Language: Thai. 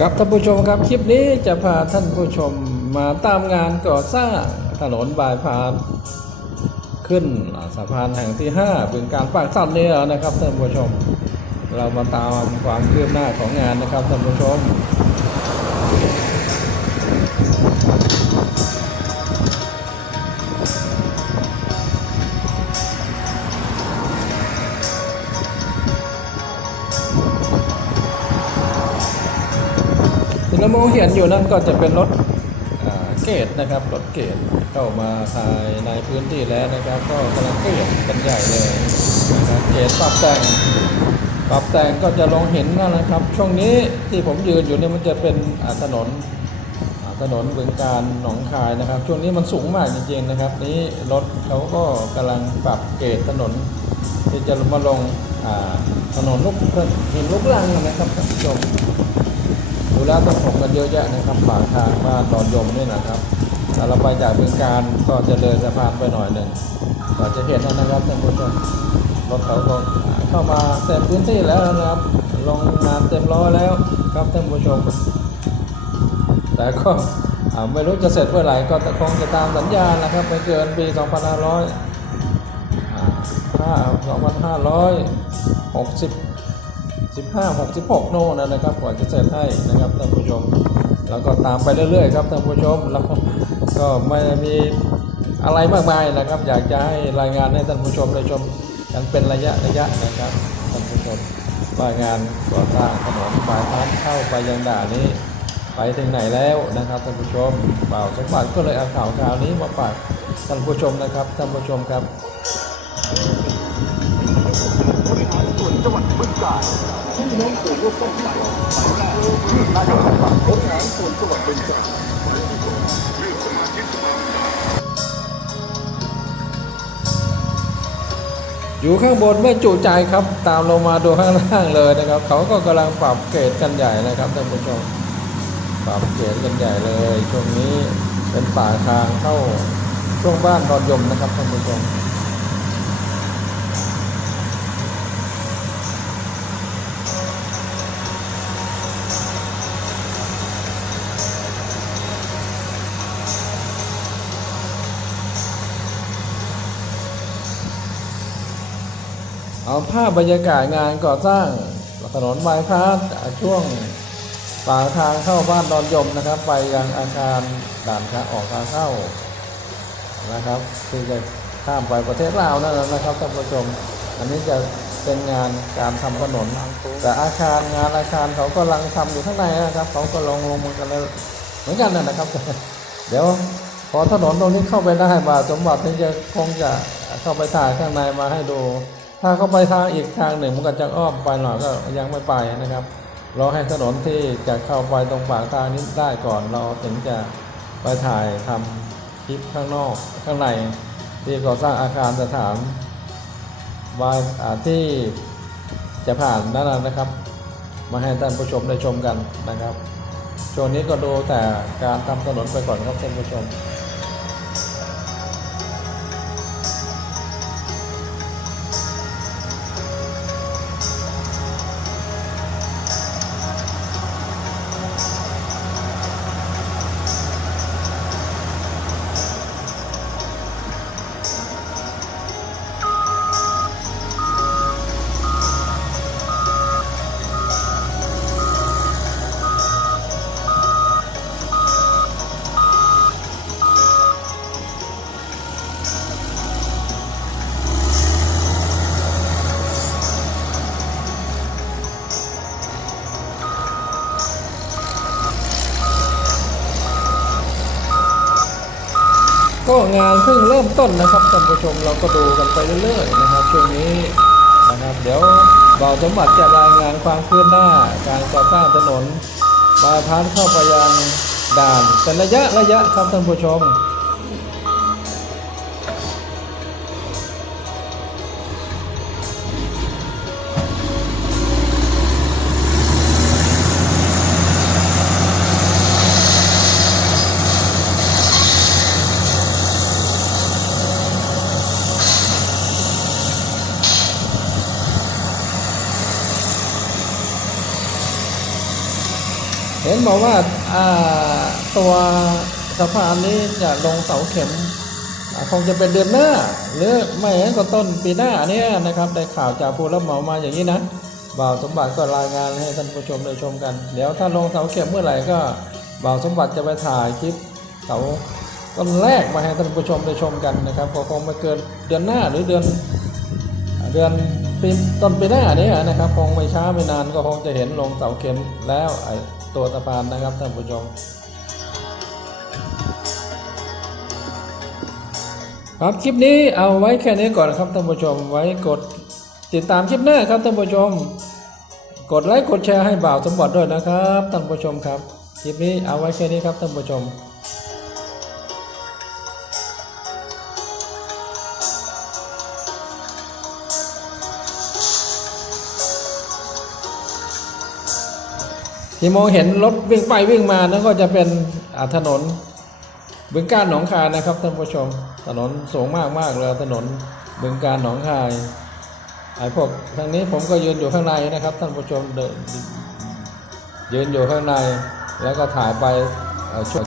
ครับท่านผู้ชมครับคลิปนี้จะพาท่านผู้ชมมาตามงานก่อสร้างถนนบายพาสขึ้นสะพานแห่งที่ 5 เป็นการปากสัตว์เนื้อนะครับท่านผู้ชม เรามาตามความคืบหน้าของงานนะครับท่านผู้ชม มองเห็นอยู่นั่นก็จะเป็นรถเกตนะครับรถเกตเข้ามาภายในพื้นที่แล้วนะครับ ก็กำลังเกตกันใหญ่เลยนะครับเกตปรับแต่งปรับแต่งก็จะลองเห็นนั่นนะครับ ช่วงนี้ที่ผมยืนอยู่เนี่ยมันจะเป็นถนนถนนบึงการหนองคายนะครับ ช่วงนี้มันสูงมากจริงๆนะครับ นี้รถเขาก็กำลังปรับเกตถนนที่จะมาลงถนนลูกเหินลูกรังนะครับท่านผู้ชม ดูแล้วต้องถกกันเยอะแยะนะครับปากทางบ้านดอนยมนี่นะครับถ้าเราไปจากบึงการก็จะเลยสะพานไปหน่อยหนึ่งก็จะเห็นนะครับท่านผู้ชมรถเขาก็เข้ามาเต็มพื้นที่แล้วนะครับ ลงงานเต็มล้อยแล้วครับท่านผู้ชม แต่ก็ไม่รู้จะเสร็จเมื่อไหร่ก็คงจะตามสัญญานะครับ ไม่เกินปี 2500อ่า2560 15 66 โน่นนะนะครับกว่าจะเสร็จให้นะครับท่านผู้ชม แล้วก็ตามไปเรื่อยๆครับท่านผู้ชมแล้วก็ไม่มีอะไรมากมายนะครับ อยากจะให้รายงานให้ท่านผู้ชมได้ชมกันเป็นระยะระยะนะครับท่านผู้ชมว่างานก่อสร้างถนนปลายทางเข้าไปยังด่านนี้ไปถึงไหนแล้วนะครับท่านผู้ชมเปล่าวสมบัติก็เลยเอาข่าวข่าวนี้มาฝากท่านผู้ชมนะครับท่านผู้ชมครับบริหารส่วนจังหวัดบึงกาฬ ที่น้องเกิดร่วมต้องใส่นายกสมัครบริหารส่วนจังหวัดบึงกาฬอยู่ข้างบนไม่จุใจครับ ตามลงมาดูข้างล่างเลยนะครับ เขาก็กำลังปรับเกรดกันใหญ่นะครับท่านผู้ชมปรับเกรดกันใหญ่เลยช่วงนี้เป็นป่าทางเข้าช่วงบ้านดอนยมนะครับท่านผู้ชม เอาภาพบรรยากาศงานก่อสร้างถนนบายพาสช่วงปากทางเข้าบ้านดอนยมนะครับ ไปยังอาคารด่านขาออกทางเข้านะครับที่จะข้ามไปประเทศลาวนั่นนะครับท่านผู้ชม อันนี้จะเป็นงานการทำถนน แต่อาคารงานอาคารเขากำลังทำอยู่ข้างในนะครับเขาก็ลงลงมือกันแล้วเหมือนกันนะครับ เดี๋ยวพอถนนตรงนี้เข้าไปได้บ่าสมบัติถึงจะคงจะเข้าไปถ่ายข้างในมาให้ดู ถ้าเขาไปทางอีกทางหนึ่งมันก็จะอ้อมไปหน่อยก็ยังไม่ไปนะครับรอให้ถนนที่จะเข้าไปตรงปากทางนี้ได้ก่อน เราถึงจะไปถ่ายทำคลิปข้างนอกข้างในที่ก่อสร้างอาคารสถานบายที่จะผ่านนั่นนะนะครับ มาให้ท่านผู้ชมได้ชมกันนะครับช่วงนี้ก็ดูแต่การทำถนนไปก่อนครับท่านผู้ชม ก็งานเพิ่งเริ่มต้นนะครับท่านผู้ชมเราก็ดูกันไปเรื่อยๆนะครับช่วงนี้นะครับ เดี๋ยวบ่าวสมบัติจะรายงานความคืบหน้า การก่อสร้างถนนบายพาสเข้าไปยังด่านเป็นระยะระยะครับท่านผู้ชม เห็นบอกว่าตัวสะพานนี้จะลงเสาเข็มคงจะเป็นเดือนหน้า หรือไม่งั้นก็ต้นปีหน้าเนี่ยนะครับได้ข่าวจากผู้รับเหมามาอย่างนี้นะบ่าวสมบัติก็รายงานให้ท่านผู้ชมได้ชมกัน เดี๋ยวถ้าลงเสาเข็มเมื่อไหร่ก็บ่าวสมบัติจะไปถ่ายคลิปเสาต้นแรกมาให้ท่านผู้ชมได้ชมกันนะครับก็คงไม่เกินเดือนหน้าหรือเดือนเดือนปีต้นปีหน้านี้นะครับคงไม่ช้าไม่นานก็คงจะเห็นลงเสาเข็มแล้วไอ ตัวสะพานนะครับท่านผู้ชมครับคลิปนี้เอาไว้แค่นี้ก่อนครับท่านผู้ชม ไว้กดติดตามคลิปหน้าครับท่านผู้ชม กดไลค์กดแชร์ให้บ่าวสมบัติด้วยนะครับท่านผู้ชมครับ คลิปนี้เอาไว้แค่นี้ครับท่านผู้ชม ที่มองเห็นรถวิ่งไปวิ่งมานั่นก็จะเป็นถนนบึงการหนองคายนะครับท่านผู้ชม ถนนสูงมากมากเลยถนนบึงการหนองคายไอ้พวกทางนี้ผมก็ยืนอยู่ข้างในนะครับ ท่านผู้ชมเดินยืนอยู่ข้างในแล้วก็ถ่ายไปช่วย